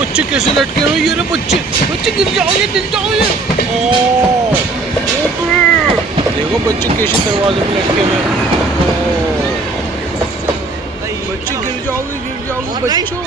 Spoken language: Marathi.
बच्चे कैसे लटके हुए, ये बच्चे बच्चे गिर जाओगे, देखो बच्चे कैसे दरवाजे में लटके हुए। बच्चे गिर जाओगे बच्चों।